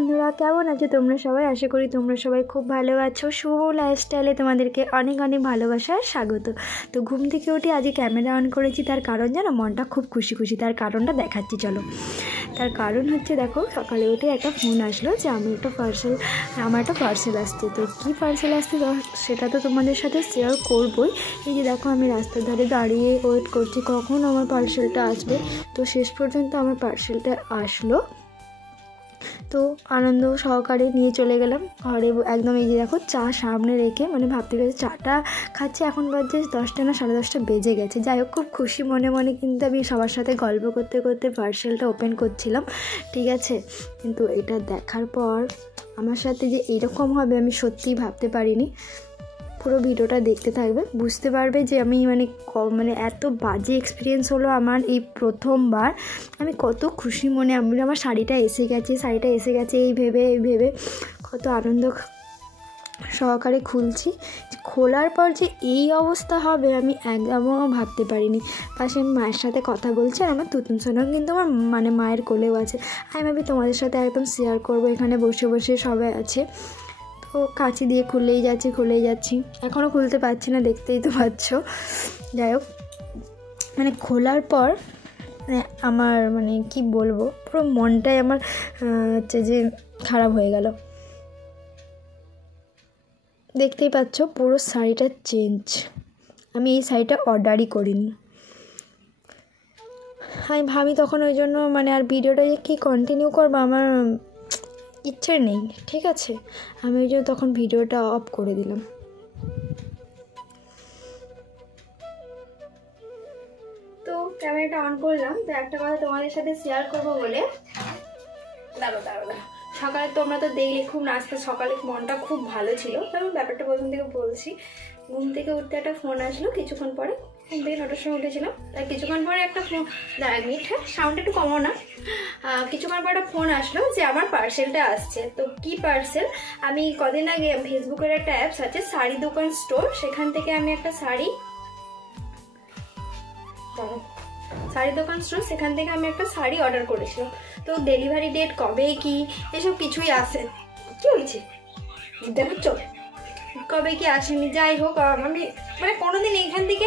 বন্ধুরা কেমন আছো তোমরা সবাই? আশা করি তোমরা সবাই খুব ভালো আছো। শুভ লাইফস্টাইলে তোমাদেরকে অনেক অনেক ভালোবাসা আর স্বাগত। তো ঘুম থেকে উঠে আজকে ক্যামেরা অন করেছি, তার কারণ জানো, মনটা খুব খুশি খুশি। তার কারণটা দেখাচ্ছি চলো। তার কারণ হচ্ছে, দেখো সকালে উঠে একটা ফোন আসলো যে আমার একটা পার্সেল আসছে। তো কী পার্সেল আসছে সেটা তো তোমাদের সাথে শেয়ার করবই। এই যে দেখো আমি রাস্তার ধারে দাঁড়িয়ে ওয়েট করছি কখন আমার পার্সেলটা আসবে। তো শেষ পর্যন্ত আমার পার্সেলটা আসলো। তো আনন্দ সহকারে নিয়ে চলে গেলাম ঘরে। একদম এই যে দেখো চা সামনে রেখে, মানে ভাবতে পেরেছি চাটা খাচ্ছি, এখন বাজে 10টা না 10:30 বেজে গেছে। যাই হোক, খুব খুশি মনে মনে কিন্তু আমি সবার সাথে গল্প করতে করতে পার্সেলটা ওপেন করছিলাম, ঠিক আছে। কিন্তু এটা দেখার পর আমার সাথে যে এইরকম হবে আমি সত্যিই ভাবতে পারিনি। পুরো ভিডিওটা দেখতে থাকবে, বুঝতে পারবে যে আমি মানে এত বাজে এক্সপিরিয়েন্স হলো আমার এই প্রথমবার। আমি কত খুশি মনে, আমার শাড়িটা এসে গেছে এই ভেবে কত আনন্দ সহকারে খুলছি। খোলার পর যে এই অবস্থা হবে আমি একদমও ভাবতে পারিনি। পাশে আমি মায়ের সাথে কথা বলছি, আর আমার তুতুন সোনাও কিন্তু আমার মায়ের কোলেও আছে। আমি ভাবি তোমাদের সাথে একদম শেয়ার করবো, এখানে বসে বসে সবাই আছে। তো কাঁচি দিয়ে খুলেই যাচ্ছি, এখনও খুলতে পারছি না, দেখতেই তো পাচ্ছ। যাই হোক, খোলার পর আমার কি বলবো, পুরো মনটাই আমার হচ্ছে যে খারাপ হয়ে গেল। দেখতেই পাচ্ছ পুরো শাড়িটা চেঞ্জ। আমি এই শাড়িটা অর্ডারই করিনি। আমি ভাবি তখন ওই জন্য আর ভিডিওটা যে কি কন্টিনিউ করবো আমার ইচ্ছে নেই, ঠিক আছে। আমি ওই জন্য তখন ভিডিওটা অফ করে দিলাম। তো ক্যামেরাটা অন করলাম, তো একটা কথা তোমাদের সাথে শেয়ার করবো বলে। দাঁড়ো সকালে তোমরা তো দেখলে খুব নাচতে, সকালে মনটা খুব ভালো ছিল। তো আমি ব্যাপারটা প্রথম থেকে বলছি। ঘুম থেকে উঠতে একটা ফোন আসলো কিছুক্ষণ পরে, ঘুম থেকে 9টার সময় উঠেছিলাম। তাই কিছুক্ষণ পরে একটা ফোন, এক মিনিট, হ্যাঁ সাউন্ড একটু কমো না। কিছুক্ষণ পরে একটা ফোন আসলো যে আমার পার্সেলটা আসছে। তো কি পার্সেল, আমি কদিন আগে ফেসবুকের একটা অ্যাপস আছে শাড়ি দোকান স্টোর, সেখান থেকে আমি একটা শাড়ি অর্ডার করেছিলাম। তো ডেলিভারি ডেট কবে কি এসব কিছুই আসে, কি হয়েছে দেখো কবে কি আসেনি। যাই হোক, আমি কোনোদিন এখান থেকে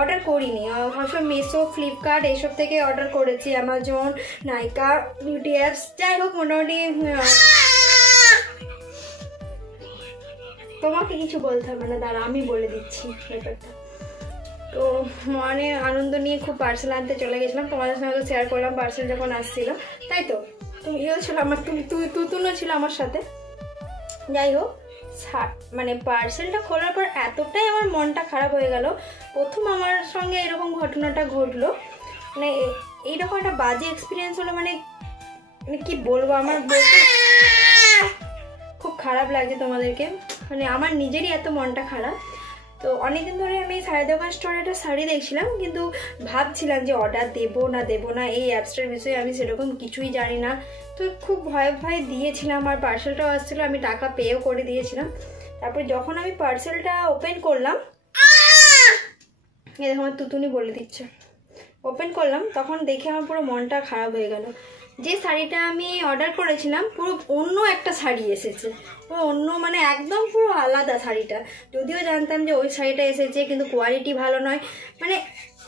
অর্ডার করিনি। সবসময় মিশো, ফ্লিপকার্ট এইসব থেকে অর্ডার করেছি, অ্যামাজন, নাইকা, বিউটি অ্যাপস। যাই হোক, মোটামুটি তোমাকে কিছু বলতে হবে না, দাঁড়া আমি বলে দিচ্ছি ব্যাপারটা। তো আনন্দ নিয়ে খুব পার্সেল আনতে চলে গেছিলাম, তোমাদের সঙ্গে তো শেয়ার করলাম পার্সেল যখন আসছিল, তাই তো। তুমিও ছিল আমার, তুতুনও ছিল আমার সাথে। যাই হোক, পার্সেলটা খোলার পর এতটাই আমার মনটা খারাপ হয়ে গেল। প্রথম আমার সঙ্গে এরকম ঘটনাটা ঘটলো, এইরকম একটা বাজে এক্সপিরিয়েন্স হলো। কি বলবো, আমার বলতে খুব খারাপ লাগছে তোমাদেরকে। আমার নিজেরই এত মনটা খারাপ। তো অনেকদিন ধরে আমি শাড়ি দোকান স্টোরে একটা শাড়ি দেখছিলাম, কিন্তু ভাবছিলাম যে অর্ডার দেবো না এই অ্যাপসটার বিষয়ে আমি সেরকম কিছুই জানি না। তো খুব ভয় দিয়েছিলাম, আর পার্সেলটাও আসছিলো, আমি টাকা পেও করে দিয়েছিলাম। তারপর যখন আমি পার্সেলটা ওপেন করলাম, এই দেখো আমার তুতুনি বলে দিচ্ছে, ওপেন করলাম, তখন দেখে আমার পুরো মনটা খারাপ হয়ে গেল। যে শাড়িটা আমি অর্ডার করেছিলাম পুরো অন্য একটা শাড়ি এসেছে, পুরো অন্য, একদম পুরো আলাদা শাড়িটা। যদিও জানতাম যে ওই শাড়িটা এসেছে, কিন্তু কোয়ালিটি ভালো নয়,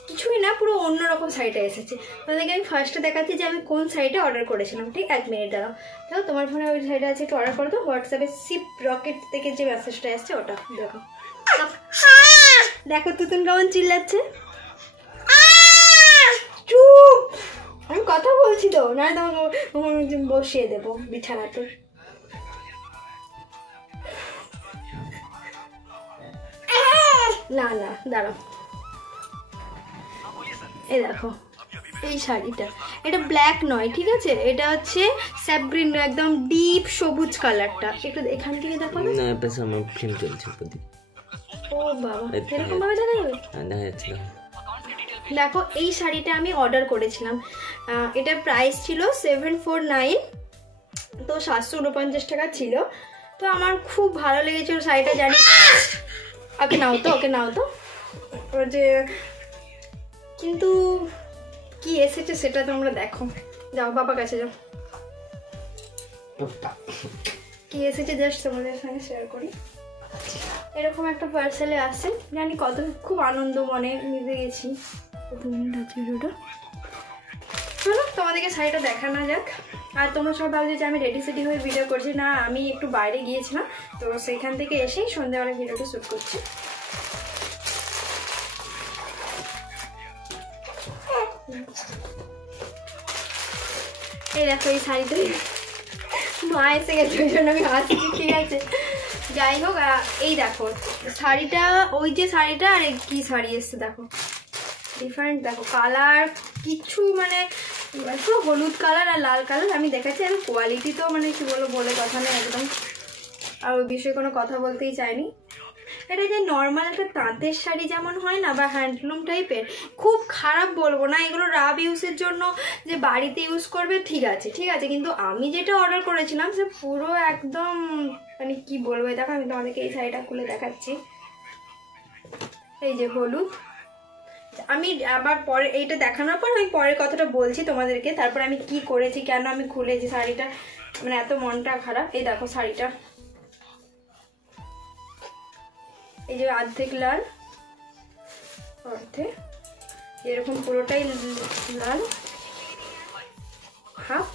কিছুই না, পুরো অন্যরকম শাড়িটা এসেছে। তাদেরকে আমি ফার্স্টে দেখাচ্ছি যে আমি কোন শাড়িটা অর্ডার করেছিলাম, ঠিক 1 মিনিট দাঁড়াও। দেখো তোমার ফোনে ওই শাড়িটা আছে, একটু অর্ডার করো তো। হোয়াটসঅ্যাপে সিপ রকেট থেকে যে মেসেজটা এসছে ওটা দেখো। দেখো তুতুন কেমন চিল্লাচ্ছে। চুপ, আমি কথা বলছি তো, না তোমাকে বসিয়ে দেবো বিছানাতে। না দাঁড়াও, এই দেখো এই শাড়িটা, এটা ব্ল্যাক নয়, ঠিক আছে, এটা হচ্ছে স্যাপ গ্রিন, একদম ডিপ সবুজ কালারটা। একটু এখান থেকে দেখো না, আমার ফিল্ম চলছে। ও বাবা, এরকম ভাবে দেখা যাবে? দেখা যাচ্ছে। দেখো এই শাড়িটা আমি অর্ডার করেছিলাম, এটার প্রাইস ছিল 749, তো 749 টাকা ছিল। তো আমার খুব ভালো লেগেছিল শাড়িটা, জানি ওকে নাও তো যে, কিন্তু কি এসেছে সেটা তোমরা দেখো। যাও বাবার কাছে যাও, কি এসেছে জাস্ট তোমাদের সঙ্গে শেয়ার করি। এরকম একটা পার্সেলে আসে, জানি কত খুব আনন্দ মনে মিশে গেছি। চলো তোমাদেরকে শাড়িটা দেখানো যাক। আর তোমরা সব ভাবছো যে আমি রেডি সেডি হয়ে ভিডিও করছি, না আমি একটু বাইরে গিয়েছিলাম, তো সেখান থেকে এসেই সন্ধ্যাবেলা ভিডিওটা শ্যুট করছি। এই দেখো এই শাড়িটা মা এসে গেছে, ওই জন্য আমি হাসছি, ঠিক আছে। যাই হোক, এই দেখো শাড়িটা, ওই যে শাড়িটা আর কি শাড়ি এসছে দেখো, ডিফারেন্ট দেখো কালার, কিছু মানে পুরো হলুদ কালার আর লাল কালার আমি দেখাচ্ছি। আমি কোয়ালিটি তো মানে কি বলবো, বলে কথা নেই একদম, আর ওই বিষয়ে কোনো কথা বলতেই চাইনি। এটা যে নর্মাল একটা তাঁতের শাড়ি যেমন হয় না, বা হ্যান্ডলুম টাইপের, খুব খারাপ বলবো না, এগুলো রাব ইউজের জন্য যে বাড়িতে ইউজ করবে ঠিক আছে, কিন্তু আমি যেটা অর্ডার করেছিলাম সে পুরো একদম মানে কি বলবো। দেখো আমি তোমাদেরকে এই শাড়িটা খুলে দেখাচ্ছি, এই যে হলুদ। আমি আবার পরে এইটা দেখানোর পর আমি পরের কথাটা বলছি তোমাদেরকে, তারপর আমি কি করেছি, কেন আমি খুলেছি শাড়িটা, মানে এত মনটা খারাপ। এই দেখো শাড়িটা, এই যে অর্ধেক লাল, অর্ধেক এরকম পুরোটাই লাল, হাফ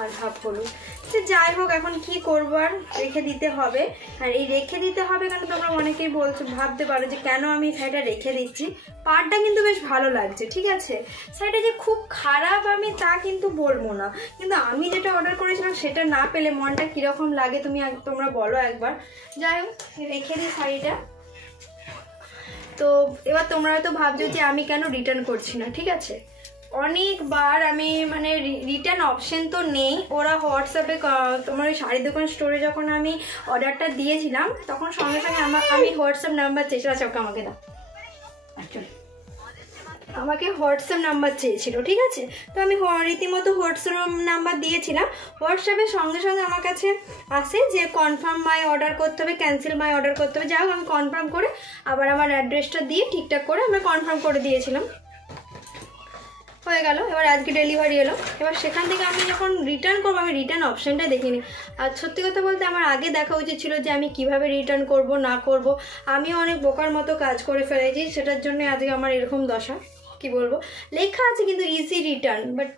আর হাফ হলুদ। সে যাই হোক, এখন কি করবো, আর রেখে দিতে হবে। আর এই রেখে দিতে হবে কেন, তোমরা অনেকেই বলছো, ভাবতে পারো যে কেন আমি শাড়িটা রেখে দিচ্ছি। পাড়টা কিন্তু বেশ ভালো লাগছে, ঠিক আছে, শাড়িটা যে খুব খারাপ আমি তা কিন্তু বলবো না, কিন্তু আমি যেটা অর্ডার করেছিলাম সেটা না পেলে মনটা কিরকম লাগে তোমরা বলো একবার। যাই হোক, রেখে দিই শাড়িটা। তো এবার তোমরা হয়তো ভাবছো যে আমি কেন রিটার্ন করছি না, ঠিক আছে। অনেকবার আমি মানে রিটার্ন অপশন তো নেই, ওরা হোয়াটসঅ্যাপে তোমার ওই শাড়ি দোকান স্টোরে যখন আমি অর্ডারটা দিয়েছিলাম তখন সঙ্গে সঙ্গে আমি হোয়াটসঅ্যাপ নাম্বার চেয়েছিলাম, আচ্ছা আমাকে দাও, আমাকে হোয়াটসঅ্যাপ নাম্বার চেয়েছিল, ঠিক আছে। তো আমি রীতিমতো হোয়াটসঅ্যাপ নাম্বার দিয়েছিলাম, হোয়াটসঅ্যাপের সঙ্গে সঙ্গে আমার কাছে আসে যে কনফার্ম মাই অর্ডার করতে হবে, ক্যান্সেল মাই অর্ডার করতে হবে। যাই হোক, আমি কনফার্ম করে আবার আমার অ্যাড্রেসটা দিয়ে ঠিকঠাক করে আমি কনফার্ম করে দিয়েছিলাম, হয়ে গেল। এবার আজকে ডেলিভারি এলো, এবার সেখান থেকে আমি যখন রিটার্ন করবো আমি রিটার্ন অপশানটা দেখিনি। আর সত্যি কথা বলতে আমার আগে দেখা উচিত ছিল যে আমি কিভাবে রিটার্ন করব না করব। আমিও অনেক বোকার মতো কাজ করে ফেলেছি, সেটার জন্য আজকে আমার এরকম দশা, কি বলবো। লেখা আছে কিন্তু ইজি রিটার্ন, বাট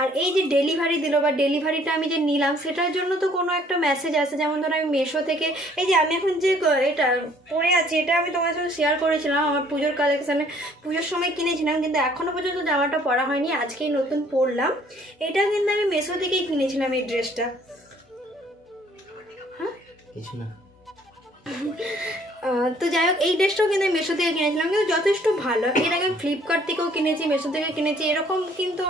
আর এই যে ডেলিভারি দিল বা ডেলিভারিটা আমি যে নিলাম সেটার জন্য তো কোনো একটা মেসেজ আসে। যেমন ধরো আমি মেশো থেকে, এই যে আমি এখন যে এটা পরে আছি এটা আমি তোমার সঙ্গে শেয়ার করেছিলাম আমার পুজোর কালেকশানে, পুজোর সময় কিনেছিলাম, কিন্তু এখনও পর্যন্ত জামাটা পরা হয়নি, আজকেই নতুন পরলাম। এটা কিন্তু আমি মেশো থেকেই কিনেছিলাম এই ড্রেসটা। হ্যাঁ কিছু না। তো যাই হোক, এই ড্রেসটাও কিন্তু আমি মেশো থেকে কিনেছিলাম, কিন্তু যথেষ্ট ভালো। এর আগে ফ্লিপকার্ট থেকেও কিনেছি, মেশো থেকে কিনেছি, এরকম কিন্তু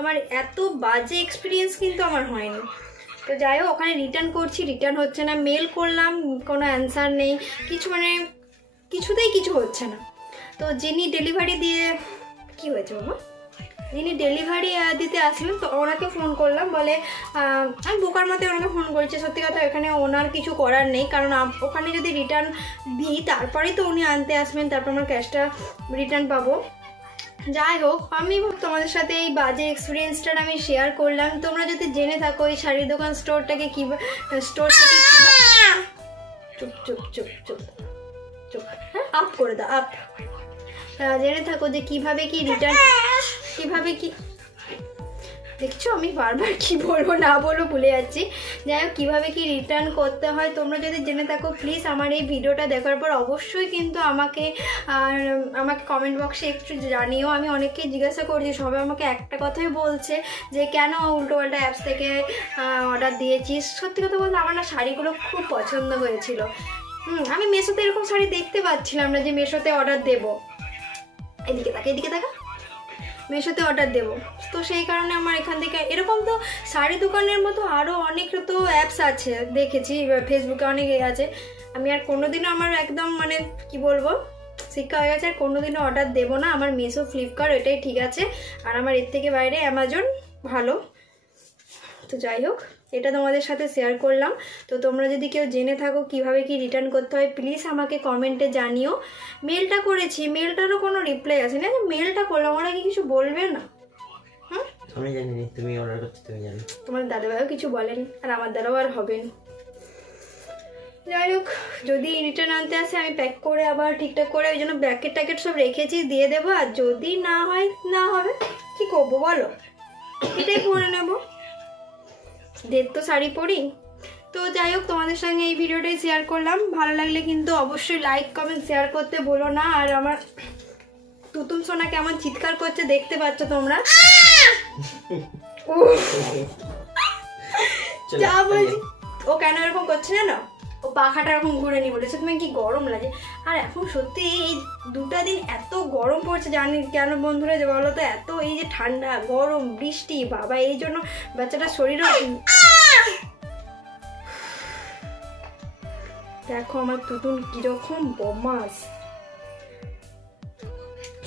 আমার এত বাজে এক্সপিরিয়েন্স কিন্তু আমার হয়নি। তো যাই হোক, ওখানে রিটার্ন করছি, রিটার্ন হচ্ছে না, মেল করলাম কোনো অ্যান্সার নেই, কিছু মানে কিছুতেই কিছু হচ্ছে না। তো যিনি ডেলিভারি দিয়ে কি হয়েছে বাবা, যিনি ডেলিভারি দিতে আসলেন তো ওনাকে ফোন করলাম, বলে আমি বোকার মতো ওনাকে ফোন করেছি। সত্যি কথা এখানে ওনার কিছু করার নেই, কারণ ওখানে যদি রিটার্ন দিই তারপরেই তো উনি আনতে আসবেন, তারপর আমার ক্যাশটা রিটার্ন পাবো। যাই হোক, আমি তোমাদের সাথে এই বাজে এক্সপিরিয়েন্সটা আমি শেয়ার করলাম। তোমরা যদি জেনে থাকো এই শাড়ির দোকান স্টোরটাকে কি স্টোর থেকে চুপ চুপ চুপ চুপ চুপ, হ্যাঁ আপ করে দাও, আপ, জেনে থাকো যে কিভাবে কি রিটার্ন, কিভাবে কি, দেখছো আমি বারবার কি বলবো না বলবো ভুলে যাচ্ছি। যাই হোক, কীভাবে কি রিটার্ন করতে হয় তোমরা যদি জেনে থাকো প্লিজ আমার এই ভিডিওটা দেখার পর অবশ্যই কিন্তু আমাকে কমেন্ট বক্সে একটু জানিও। আমি অনেককেই জিজ্ঞাসা করছি, সবাই আমাকে একটা কথাই বলছে যে কেন উল্টোপাল্টা অ্যাপস থেকে অর্ডার দিয়েছিস। সত্যি কথা বলতে আমার না শাড়িগুলো খুব পছন্দ হয়েছিল। আমি মেশোতে এরকম শাড়ি দেখতে পাচ্ছিলাম না যে মেশোতে অর্ডার দেবো, এদিকে দেখা মেশোতে অর্ডার দেবো। তো সেই কারণে আমার এখান থেকে এরকম তো শাড়ি দোকানের মতো আরও অনেক তো অ্যাপস আছে, দেখেছি ফেসবুকে অনেক আছে। আমি আর কোনোদিনও আমার একদম মানে কি বলবো শিক্ষা হয়ে গেছে, আর কোনোদিনও অর্ডার দেবো না। আমার মিশো, ফ্লিপকার্ট এটাই ঠিক আছে, আর আমার এর থেকে বাইরে অ্যামাজন ভালো। তো যাই হোক, এটা তোমাদের সাথে শেয়ার করলাম। তো তোমরা যদি কেউ জেনে থাকো কিভাবে কি রিটার্ন করতে হয়, প্লিজ আমাকে কমেন্টে জানিও। মেলটা করেছি, মেলটারও কোনো রিপ্লাই আসে না। মেলটা করলাম, ওরা কি কিছু বলবে না? আমি জানি না, তুমি অর্ডার করছো, তুমি জানো। তোমার দাদাভাইও কিছু বলেন, আর আমার দ্বারাও আর হবে না। যাই হোক, যদি রিটার্ন আনতে আসে আমি প্যাক করে আবার ঠিকঠাক করে ওই জন্য ব্যাকেট ট্যাকেট সব রেখেছি, দিয়ে দেবো। আর যদি না হয় না হবে, কি করবো বলো, এটাই পরে নেবো। দের তো শাড়ি পরি। তো যাই হোক, তোমাদের সঙ্গে এই ভিডিওটাই শেয়ার করলাম। ভালো লাগলে কিন্তু অবশ্যই লাইক কমেন্ট শেয়ার করতে বলো না। আর আমার তুতুন সোনা কেমন চিৎকার করছে দেখতে পাচ্ছ তোমরা। যা বলছি, ও কেন এরকম করছে না, ও পাখাটা এরকম ঘুরে নি বলেছে। তুমি কি গরম লাগে? আর এখন সত্যি এই 2টা দিন এত গরম পড়ছে, জানি কেন বন্ধুরা যে বলো তো, এত এই যে ঠান্ডা গরম বৃষ্টি, বাবা এই জন্য বাচ্চাটার শরীরও। দেখো আমার তুতুন কিরকম বদমাস,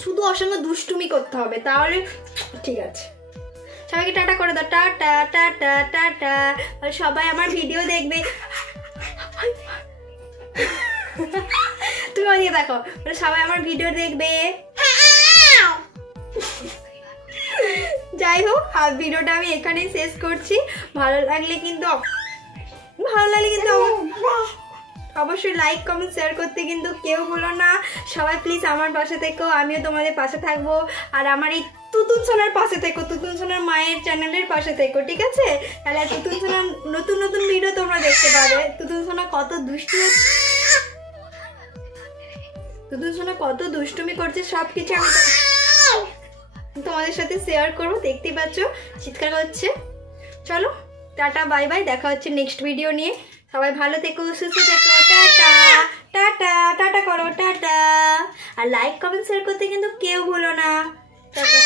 শুধু ওর সঙ্গে দুষ্টুমি করতে হবে তাহলে ঠিক আছে। সবাইকে টাটা করে দাও, টাটা টাটা টাটা। সবাই আমার ভিডিও দেখবে। তুমি ওদিকে দেখো, সবাই আমার ভিডিও দেখবে। যাই হোক, আর ভিডিওটা আমি এখানেই শেষ করছি। ভালো লাগলে কিন্তু অবশ্যই লাইক কমেন্ট শেয়ার করতে কিন্তু কেউ বলো না। সবাই প্লিজ আমার পাশে থেকো, আমিও তোমাদের পাশে থাকবো। আর আমার এই তুতুন সোনার পাশে থেকো, তুতুন সোনার মায়ের চ্যানেলের পাশে থেকো, ঠিক আছে? তাহলে তুতুন সোনার নতুন নতুন ভিডিও তোমরা দেখতে পাবে। তুতুন সোনা কত দুষ্টুমি করছে, সবকিছু আমি তোমাদের সাথে শেয়ার করবো। দেখতেই পাচ্ছ চিৎকার করছে। চলো টাটা বাই বাই, দেখা হচ্ছে নেক্সট ভিডিও নিয়ে। সবাই ভালো থেকো, সুস্থ থেকো, টাটা টাটা টাটা করো, টাটা। আর লাইক কমেন্ট শেয়ার করতে কিন্তু কেউ ভুলো না। টাটা।